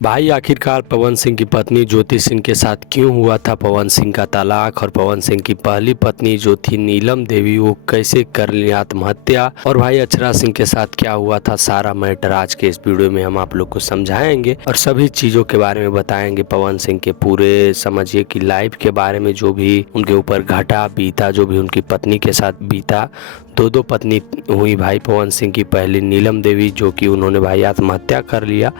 भाई आखिरकार पवन सिंह की पत्नी ज्योति सिंह के साथ क्यों हुआ था पवन सिंह का तलाक, और पवन सिंह की पहली पत्नी जो थी नीलम देवी वो कैसे कर ली आत्महत्या, और भाई अक्षरा सिंह के साथ क्या हुआ था, सारा मैटर आज के इस वीडियो में हम आप लोग को समझाएंगे और सभी चीज़ों के बारे में बताएंगे। पवन सिंह के पूरे समझिए कि लाइफ के बारे में, जो भी उनके ऊपर घटा बीता, जो भी उनकी पत्नी के साथ बीता। दो पत्नी हुई भाई पवन सिंह की, पहली नीलम देवी जो कि उन्होंने भाई आत्महत्या कर लिया,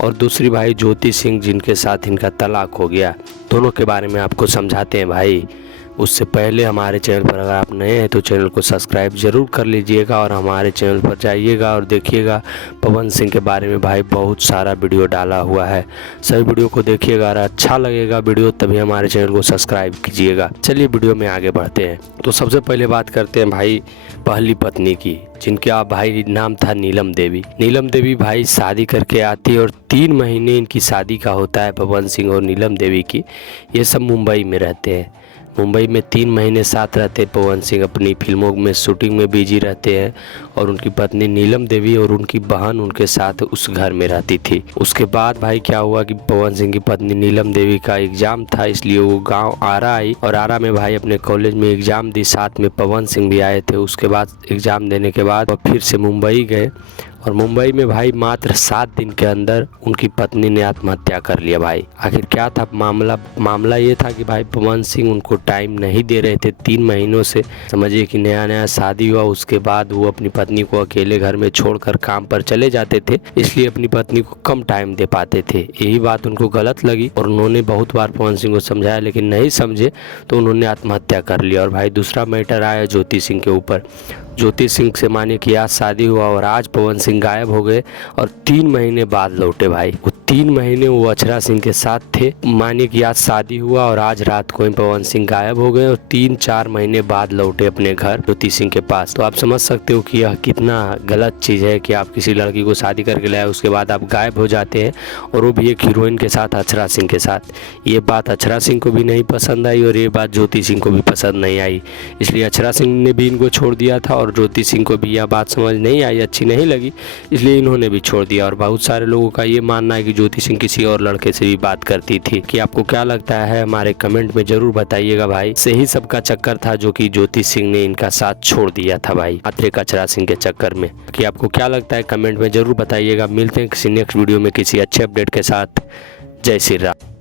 और दूसरी भाई ज्योति सिंह जिनके साथ इनका तलाक हो गया। दोनों के बारे में आपको समझाते हैं भाई। उससे पहले हमारे चैनल पर अगर आप नए हैं तो चैनल को सब्सक्राइब ज़रूर कर लीजिएगा और हमारे चैनल पर जाइएगा और देखिएगा पवन सिंह के बारे में भाई बहुत सारा वीडियो डाला हुआ है। सभी वीडियो को देखिएगा और अच्छा लगेगा वीडियो तभी हमारे चैनल को सब्सक्राइब कीजिएगा। चलिए वीडियो में आगे बढ़ते हैं। तो सबसे पहले बात करते हैं भाई पहली पत्नी की, जिनका भाई नाम था नीलम देवी। नीलम देवी भाई शादी करके आती है और 3 महीने इनकी शादी का होता है पवन सिंह और नीलम देवी की। ये सब मुंबई में रहते हैं। मुंबई में 3 महीने साथ रहते पवन सिंह, अपनी फिल्मों में शूटिंग में बिजी रहते हैं और उनकी पत्नी नीलम देवी और उनकी बहन उनके साथ उस घर में रहती थी। उसके बाद भाई क्या हुआ कि पवन सिंह की पत्नी नीलम देवी का एग्ज़ाम था, इसलिए वो गांव आरा आई और आरा में भाई अपने कॉलेज में एग्ज़ाम दी। साथ में पवन सिंह भी आए थे। उसके बाद एग्ज़ाम देने के बाद वो फिर से मुंबई गए और मुंबई में भाई मात्र 7 दिन के अंदर उनकी पत्नी ने आत्महत्या कर लिया। भाई आखिर क्या था मामला ये था कि भाई पवन सिंह उनको टाइम नहीं दे रहे थे 3 महीनों से। समझिए कि नया शादी हुआ, उसके बाद वो अपनी पत्नी को अकेले घर में छोड़कर काम पर चले जाते थे, इसलिए अपनी पत्नी को कम टाइम दे पाते थे। यही बात उनको गलत लगी और उन्होंने बहुत बार पवन सिंह को समझाया लेकिन नहीं समझे, तो उन्होंने आत्महत्या कर लिया। और भाई दूसरा मैटर आया ज्योति सिंह के ऊपर। ज्योति सिंह से मानिए कि आज शादी हुआ और आज पवन सिंह गायब हो गए और 3 महीने बाद लौटे। भाई वो 3 महीने वो अक्षरा सिंह के साथ थे। मानिए कि आज शादी हुआ और आज रात को ही पवन सिंह गायब हो गए और 3-4 महीने बाद लौटे अपने घर ज्योति सिंह के पास। तो आप समझ सकते हो कि यह कितना गलत चीज़ है कि आप किसी लड़की को शादी करके लाए, उसके बाद आप गायब हो जाते हैं, और वो भी एक हीरोइन के साथ, अक्षरा सिंह के साथ। ये बात अक्षरा सिंह को भी नहीं पसंद आई और ये बात ज्योति सिंह को भी पसंद नहीं आई, इसलिए अक्षरा सिंह ने भी इनको छोड़ दिया था और ज्योति सिंह को भी यह बात समझ नहीं आई, अच्छी नहीं लगी, इसलिए इन्होंने भी छोड़ दिया। और बहुत सारे लोगों का ये मानना है कि ज्योति सिंह किसी और लड़के से भी बात करती थी। कि आपको क्या लगता है हमारे कमेंट में जरूर बताइएगा भाई। सही सबका चक्कर था जो कि ज्योति सिंह ने इनका साथ छोड़ दिया था भाई, मात्र अक्षरा सिंह के चक्कर में। कि आपको क्या लगता है कमेंट में जरूर बताइएगा। मिलते हैं किसी नेक्स्ट वीडियो में किसी अच्छे अपडेट के साथ। जय श्री राम।